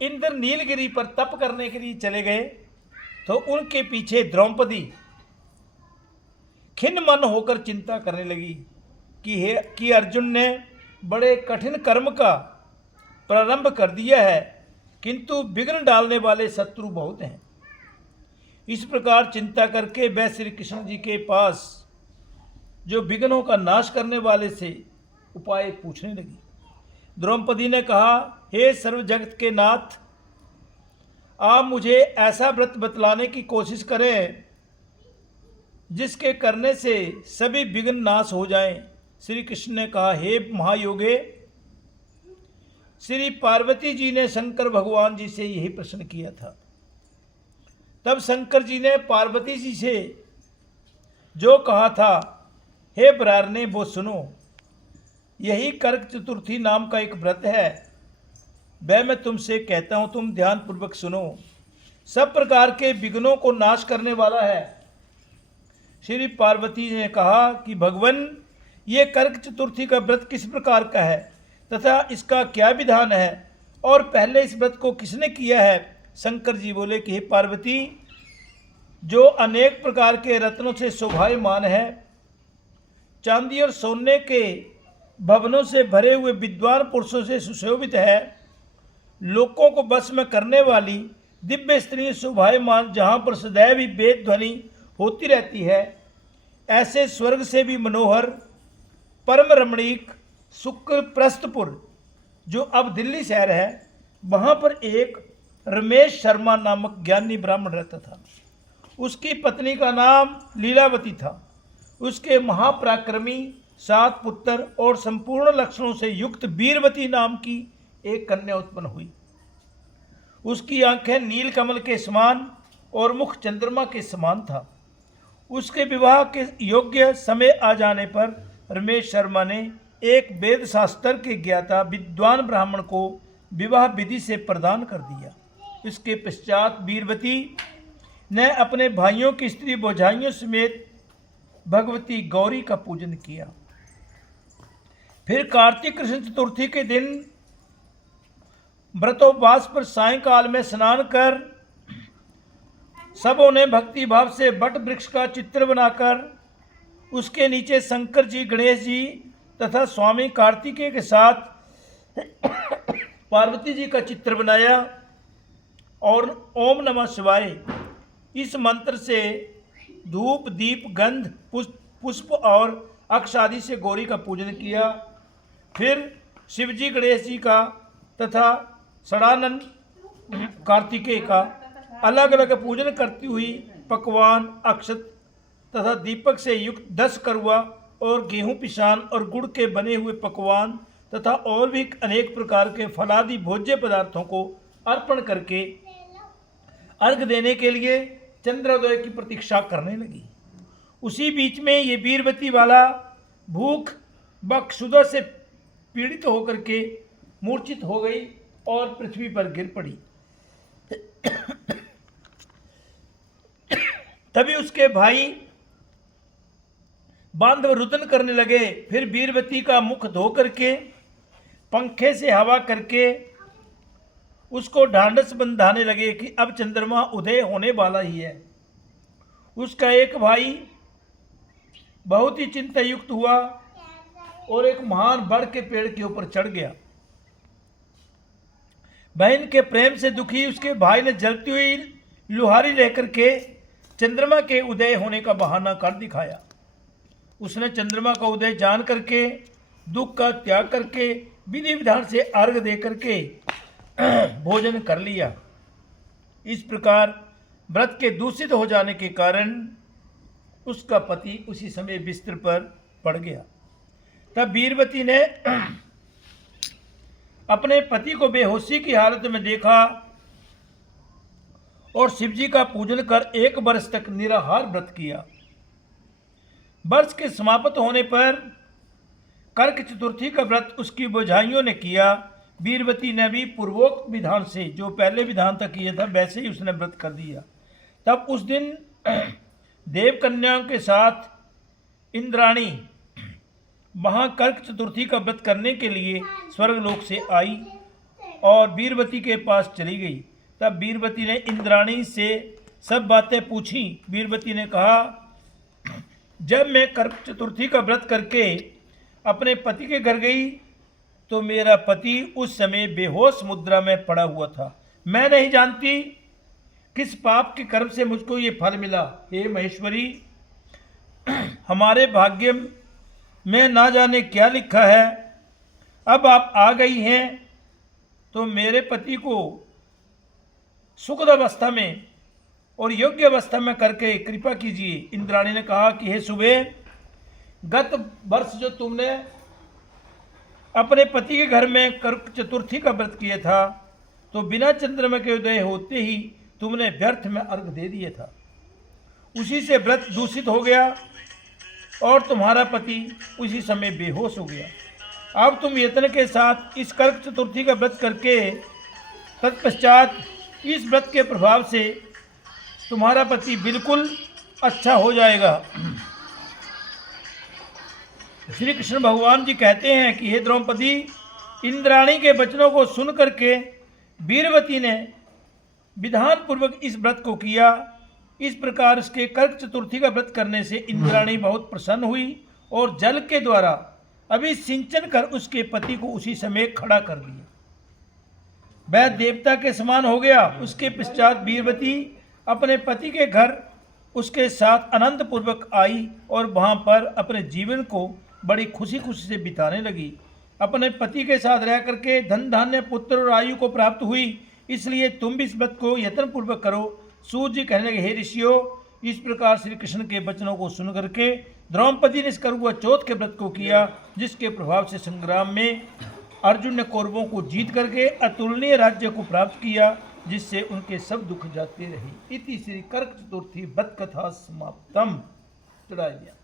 इंद्र नीलगिरी पर तप करने के लिए चले गए तो उनके पीछे द्रौपदी खिन्न मन होकर चिंता करने लगी कि अर्जुन ने बड़े कठिन कर्म का प्रारंभ कर दिया है, किंतु विघ्न डालने वाले शत्रु बहुत हैं। इस प्रकार चिंता करके वह श्री कृष्ण जी के पास जो विघ्नों का नाश करने वाले से उपाय पूछने लगी। द्रौपदी ने कहा, हे सर्व जगत के नाथ, आप मुझे ऐसा व्रत बतलाने की कोशिश करें जिसके करने से सभी विघ्न नाश हो जाएं। श्री कृष्ण ने कहा, हे महायोगे, श्री पार्वती जी ने शंकर भगवान जी से यही प्रश्न किया था। तब शंकर जी ने पार्वती जी से जो कहा था, हे बरारने, वो सुनो। यही कर्क चतुर्थी नाम का एक व्रत है, वह मैं तुमसे कहता हूं, तुम ध्यान पूर्वक सुनो। सब प्रकार के विघ्नों को नाश करने वाला है। श्री पार्वती ने कहा कि भगवान, ये कर्क चतुर्थी का व्रत किस प्रकार का है तथा इसका क्या विधान है, और पहले इस व्रत को किसने किया है? शंकर जी बोले कि हे पार्वती, जो अनेक प्रकार के रत्नों से शोभायमान है, चांदी और सोने के भवनों से भरे हुए विद्वान पुरुषों से सुशोभित है, लोगों को बस में करने वाली दिव्य स्त्री शोभायमान, जहाँ पर सदैव ही वेद ध्वनि होती रहती है, ऐसे स्वर्ग से भी मनोहर परम रमणीक शुक्र प्रस्थपुर, जो अब दिल्ली शहर है, वहाँ पर एक रमेश शर्मा नामक ज्ञानी ब्राह्मण रहता था। उसकी पत्नी का नाम लीलावती था। उसके महापराक्रमी 7 पुत्र और संपूर्ण लक्षणों से युक्त वीरवती नाम की एक कन्या उत्पन्न हुई। उसकी आंखें नील कमल के समान और मुख चंद्रमा के समान था। उसके विवाह के योग्य समय आ जाने पर रमेश शर्मा ने एक वेद शास्त्र के ज्ञाता विद्वान ब्राह्मण को विवाह विधि से प्रदान कर दिया। इसके पश्चात वीरवती ने अपने भाइयों की स्त्री भौजाइयों समेत भगवती गौरी का पूजन किया। फिर कार्तिक कृष्ण चतुर्थी के दिन व्रतोपवास पर सायंकाल में स्नान कर सबों ने भक्ति भाव से वट वृक्ष का चित्र बनाकर उसके नीचे शंकर जी, गणेश जी तथा स्वामी कार्तिकेय के साथ पार्वती जी का चित्र बनाया और ओम नमः शिवाय इस मंत्र से धूप, दीप, गंध, पुष्प और अक्ष आदि से गौरी का पूजन किया। फिर शिवजी, गणेश जी का तथा षडानंद कार्तिकेय का अलग अलग पूजन करती हुई पकवान, अक्षत तथा दीपक से युक्त 10 करुआ और गेहूं पिसान और गुड़ के बने हुए पकवान तथा और भी अनेक प्रकार के फलादि भोज्य पदार्थों को अर्पण करके अर्घ देने के लिए चंद्रोदय की प्रतीक्षा करने लगी। उसी बीच में ये वीरवती वाला भूख व क्षुधा से पीड़ित होकर के मूर्छित हो गई और पृथ्वी पर गिर पड़ी। तभी उसके भाई बांधव रुदन करने लगे। फिर वीरवती का मुख धो करके पंखे से हवा करके उसको ढांढस बंधाने लगे कि अब चंद्रमा उदय होने वाला ही है। उसका एक भाई बहुत ही चिंता युक्त हुआ और एक महान बड़ के पेड़ के ऊपर चढ़ गया। बहन के प्रेम से दुखी उसके भाई ने जलती हुई लुहारी लेकर के चंद्रमा के उदय होने का बहाना कर दिखाया। उसने चंद्रमा का उदय जान करके दुख का त्याग करके विधि विधान से अर्घ दे करके भोजन कर लिया। इस प्रकार व्रत के दूषित हो जाने के कारण उसका पति उसी समय बिस्तर पर पड़ गया। तब वीरवती ने अपने पति को बेहोशी की हालत में देखा और शिवजी का पूजन कर 1 वर्ष तक निराहार व्रत किया। वर्ष के समाप्त होने पर कर्क चतुर्थी का व्रत उसकी भौजाइयों ने किया। वीरवती ने भी पूर्वोक्त विधान से, जो पहले विधान तक किया था, वैसे ही उसने व्रत कर दिया। तब उस दिन देव कन्याओं के साथ इंद्राणी वहाँ कर्क चतुर्थी का व्रत करने के लिए स्वर्गलोक से आई और वीरवती के पास चली गई। तब वीरवती ने इंद्राणी से सब बातें पूछी। वीरवती ने कहा, जब मैं करक चतुर्थी का व्रत करके अपने पति के घर गई तो मेरा पति उस समय बेहोश मुद्रा में पड़ा हुआ था। मैं नहीं जानती किस पाप के कर्म से मुझको ये फल मिला। हे महेश्वरी, हमारे भाग्य में ना जाने क्या लिखा है। अब आप आ गई हैं तो मेरे पति को सुखद अवस्था में और योग्य अवस्था में करके कृपा कीजिए। इंद्राणी ने कहा कि हे सुबह, गत वर्ष जो तुमने अपने पति के घर में करक चतुर्थी का व्रत किया था तो बिना चंद्रमा के उदय होते ही तुमने व्यर्थ में अर्घ दे दिया था। उसी से व्रत दूषित हो गया और तुम्हारा पति उसी समय बेहोश हो गया। अब तुम यत्न के साथ इस करक चतुर्थी का व्रत करके तत्पश्चात इस व्रत के प्रभाव से तुम्हारा पति बिल्कुल अच्छा हो जाएगा। श्री कृष्ण भगवान जी कहते हैं कि हे द्रौपदी, इंद्राणी के वचनों को सुन करके वीरवती ने विधान पूर्वक इस व्रत को किया। इस प्रकार इसके करक चतुर्थी का व्रत करने से इंद्राणी बहुत प्रसन्न हुई और जल के द्वारा अभिसिंचन कर उसके पति को उसी समय खड़ा कर दिया। वह देवता के समान हो गया। उसके पश्चात वीरवती अपने पति के घर उसके साथ आनंद पूर्वक आई और वहां पर अपने जीवन को बड़ी खुशी खुशी से बिताने लगी। अपने पति के साथ रह करके धन धान्य पुत्र और आयु को प्राप्त हुई। इसलिए तुम भी इस व्रत को यत्न पूर्वक करो। सूर्य जी कहने लगे, हे ऋषियों, इस प्रकार श्री कृष्ण के वचनों को सुन करके द्रौपदी ने इस करुआ चौथ के व्रत को किया, जिसके प्रभाव से संग्राम में अर्जुन ने कौरवों को जीत करके अतुलनीय राज्य को प्राप्त किया, जिससे उनके सब दुख जाते रहे। इति श्री करक चतुर्थी व्रत कथा समाप्तम। चढ़ा दिया।